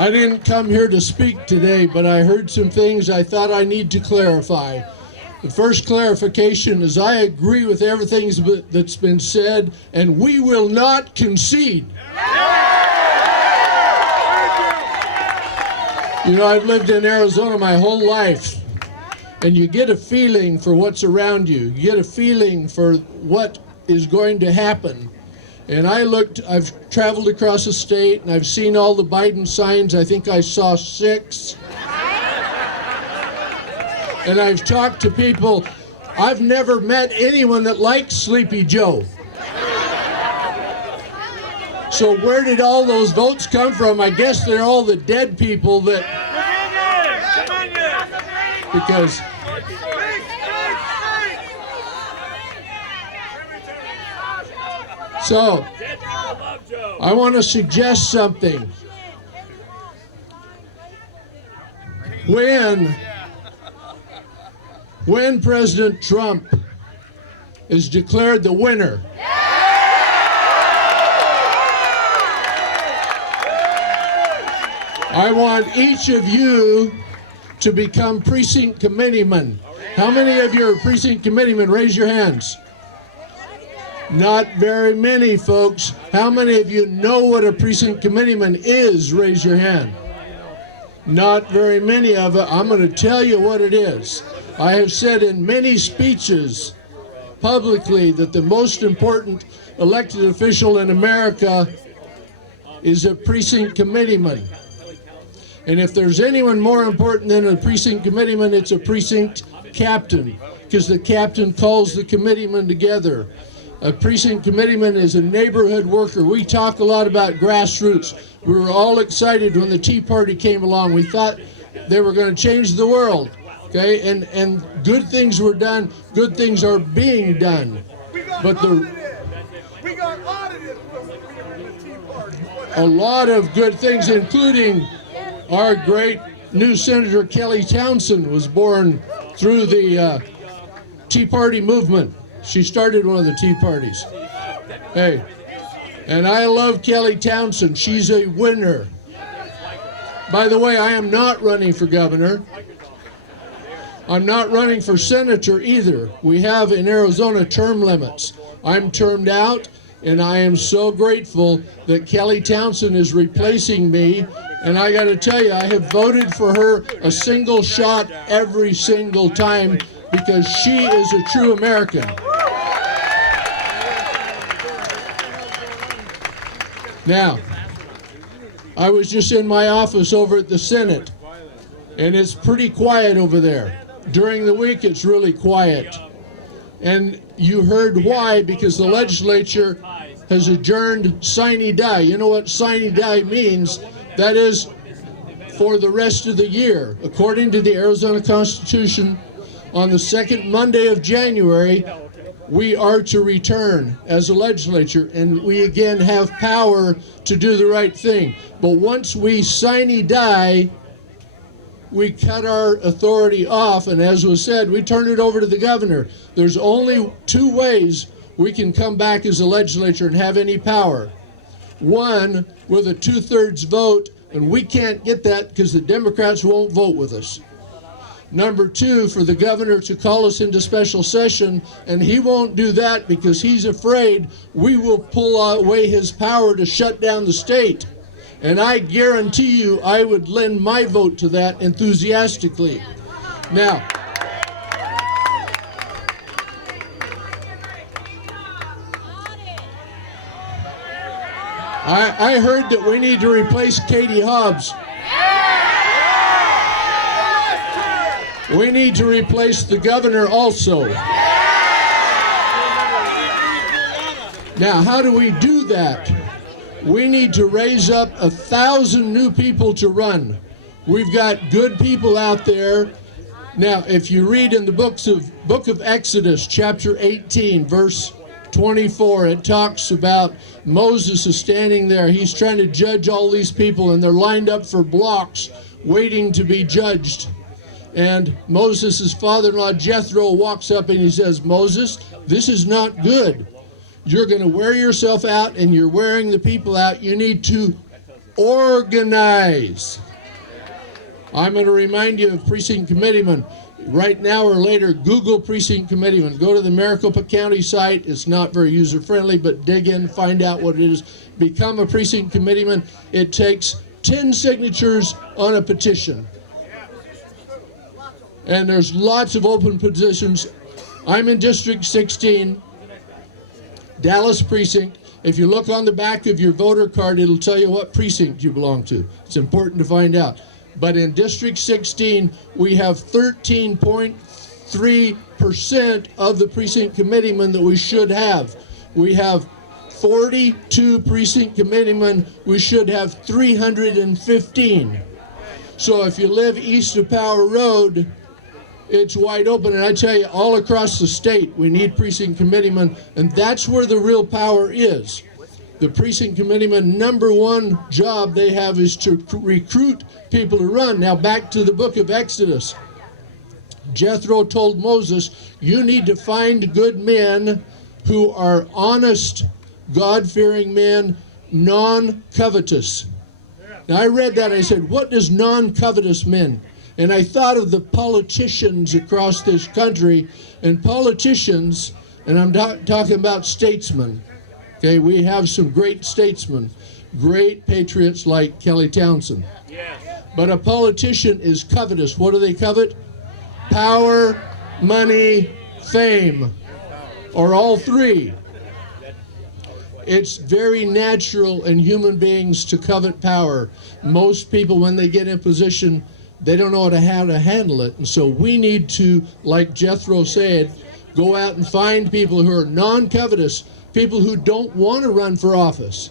I didn't come here to speak today, but I heard some things I thought I need to clarify. The first clarification is I agree with everything that's been said, and we will not concede. You know, I've lived in Arizona my whole life, and you get a feeling for what's around you. You get a feeling for what is going to happen. And I've traveled across the state, and I've seen all the Biden signs. I think I saw 6. And I've talked to people. I've never met anyone that likes Sleepy Joe. So where did all those votes come from? I guess they're all the dead people that... Because... So, I want to suggest something. When President Trump is declared the winner, I want each of you to become precinct committeemen. How many of you are precinct committeemen? Raise your hands. Not very many, folks. How many of you know what a precinct committeeman is? Raise your hand. Not very many of it. I'm going to tell you what it is. I have said in many speeches publicly that the most important elected official in America is a precinct committeeman. And if there's anyone more important than a precinct committeeman, it's a precinct captain, because the captain calls the committeemen together. A precinct committeeman is a neighborhood worker. We talk a lot about grassroots. We were all excited when the Tea Party came along. We thought they were going to change the world, okay? And good things were done. Good things are being done. But we got audited from the Tea Party. A lot of good things, including our great new Senator Kelly Townsend was born through the Tea Party movement. She started one of the Tea Parties. Hey, and I love Kelly Townsend. She's a winner. By the way, I am not running for governor. I'm not running for senator either. We have in Arizona term limits. I'm termed out, and I am so grateful that Kelly Townsend is replacing me. And I got to tell you, I have voted for her a single shot every single time because she is a true American. Now, I was just in my office over at the Senate, and it's pretty quiet over there. During the week, it's really quiet. And you heard why, because the legislature has adjourned sine die. You know what sine die means? That is for the rest of the year. According to the Arizona Constitution, on the second Monday of January, we are to return as a legislature, and we again have power to do the right thing. But once we sine die, we cut our authority off, and as was said, we turn it over to the governor. There's only 2 ways we can come back as a legislature and have any power. One, with a 2/3 vote, and we can't get that because the Democrats won't vote with us. Number 2, for the governor to call us into special session, and he won't do that because he's afraid we will pull away his power to shut down the state. And I guarantee you I would lend my vote to that enthusiastically. Now, I heard that we need to replace Katie Hobbs. We need to replace the governor also. Now, how do we do that? We need to raise up 1,000 new people to run. We've got good people out there. Now, if you read in the book of Exodus, chapter 18, verse 24, it talks about Moses is standing there. He's trying to judge all these people, and they're lined up for blocks, waiting to be judged. And Moses' father-in-law Jethro walks up and he says, Moses, this is not good. You're going to wear yourself out, and you're wearing the people out. You need to Organize. I'm going to remind you of precinct committeemen. Right now or later, Google precinct committeeman. Go to the Maricopa County site. It's not very user-friendly, but dig in, find out what it is. Become a precinct committeeman. It takes 10 signatures on a petition. And there's lots of open positions. I'm in District 16, Dallas precinct. If you look on the back of your voter card, it'll tell you what precinct you belong to. It's important to find out. But in District 16, we have 13.3% of the precinct committeemen that we should have. We have 42 precinct committeemen. We should have 315. So if you live east of Power Road, it's wide open. And I tell you, all across the state, we need precinct committeemen, and that's where the real power is. The precinct committeeman, number one job they have is to recruit people to run. Now back to the book of Exodus. Jethro told Moses, you need to find good men who are honest, God-fearing men, non-covetous. Now I read that and I said, what does non-covetous mean? And I thought of the politicians across this country, and politicians, and I'm talking about statesmen. Okay, we have some great statesmen, great patriots like Kelly Townsend. Yes. But a politician is covetous. What do they covet? Power, money, fame, or all three. It's very natural in human beings to covet power. Most people, when they get in position, they don't know how to handle it. And so we need to, like Jethro said, go out and find people who are non-covetous, people who don't want to run for office.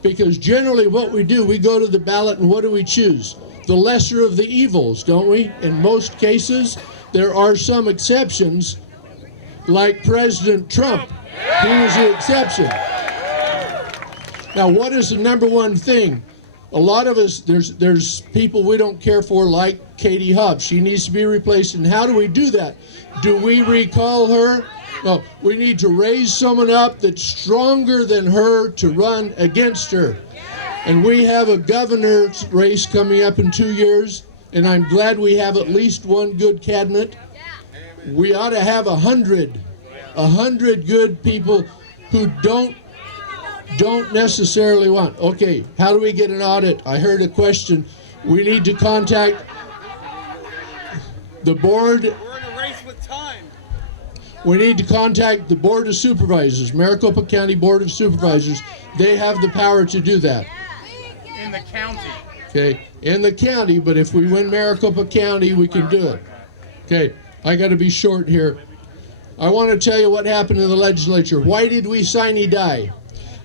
Because generally what we do, we go to the ballot and what do we choose? The lesser of the evils, don't we? In most cases, there are some exceptions, like President Trump. He was the exception. Now, what is the number one thing? A lot of us, there's people we don't care for, like Katie Hobbs. She needs to be replaced. And how do we do that? Do we recall her? No, we need to raise someone up that's stronger than her to run against her. And we have a governor's race coming up in 2 years, and I'm glad we have at least one good cabinet. We ought to have 100 good people who don't necessarily want. Okay, how do we get an audit? I heard a question. We need to contact the board. We're in a race with time. We need to contact the Board of Supervisors, Maricopa County Board of Supervisors. They have the power to do that. In the county. Okay, in the county, but if we win Maricopa County, we can do it. Okay, I got to be short here. I want to tell you what happened in the legislature. Why did we sine die?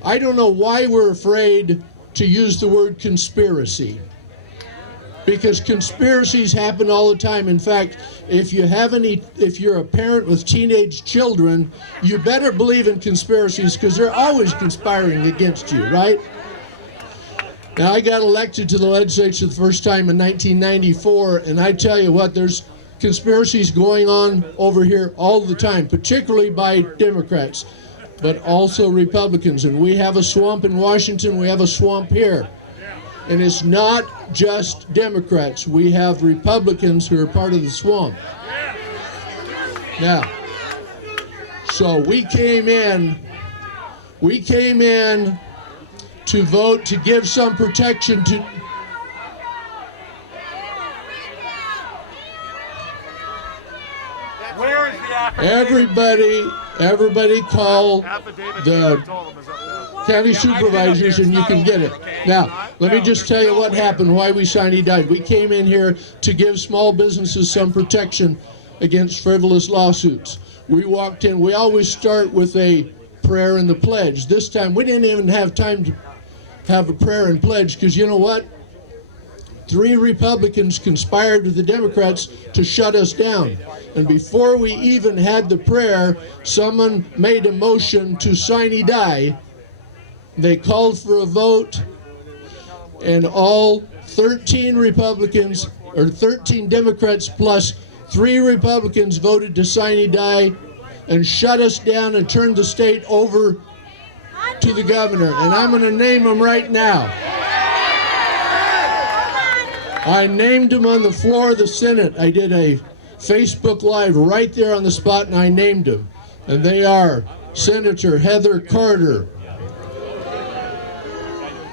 I don't know why we're afraid to use the word conspiracy. Because conspiracies happen all the time. In fact, if you're a parent with teenage children, you better believe in conspiracies because they're always conspiring against you, right? Now, I got elected to the legislature the first time in 1994, and I tell you what, there's conspiracies going on over here all the time, particularly by Democrats, but also Republicans. And we have a swamp in Washington, we have a swamp here. And it's not just Democrats. We have Republicans who are part of the swamp. Now, so we came in to vote to give some protection to... Where is the affidavit? Everybody call the county supervisors and you can get it. Now, let me just tell you what happened, why we sine died. We came in here to give small businesses some protection against frivolous lawsuits. We walked in, we always start with a prayer and the pledge. This time we didn't even have time to have a prayer and pledge because you know what? 3 Republicans conspired with the Democrats to shut us down. And before we even had the prayer, someone made a motion to sine die. They called for a vote, and all 13 Republicans, or 13 Democrats plus 3 Republicans voted to sine die and shut us down and turned the state over to the governor. And I'm going to name them right now. I named him on the floor of the Senate. I did a Facebook Live right there on the spot, and I named him. And they are Senator Heather Carter,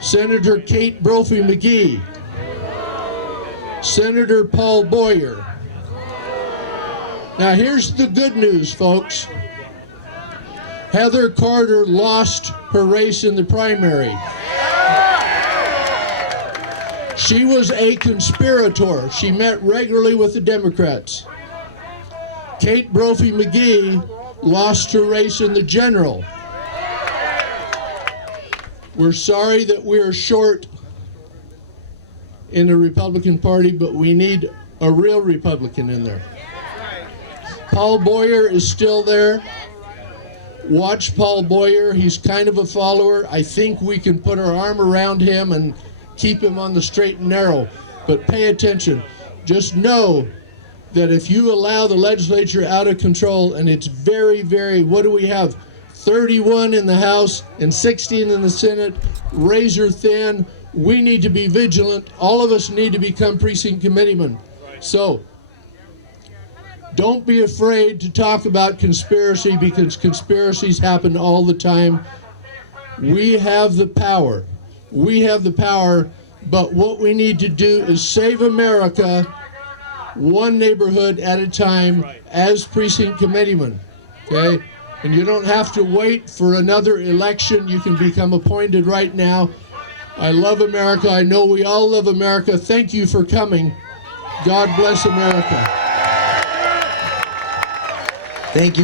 Senator Kate Brophy McGee, Senator Paul Boyer. Now here's the good news, folks. Heather Carter lost her race in the primary. She was a conspirator. She met regularly with the Democrats. Kate Brophy McGee lost her race in the general. We're sorry that we're short in the Republican Party, but we need a real Republican in there. Paul Boyer is still there. Watch Paul Boyer. He's kind of a follower. I think we can put our arm around him and keep him on the straight and narrow. But pay attention. Just know that if you allow the legislature out of control, and it's very, very, what do we have? 31 in the House and 16 in the Senate, razor thin. We need to be vigilant. All of us need to become precinct committeemen. So, don't be afraid to talk about conspiracy, because conspiracies happen all the time. We have the power. We have the power, but what we need to do is save America one neighborhood at a time as precinct committeemen, okay? And you don't have to wait for another election. You can become appointed right now. I love America. I know we all love America. Thank you for coming. God bless America. Thank you.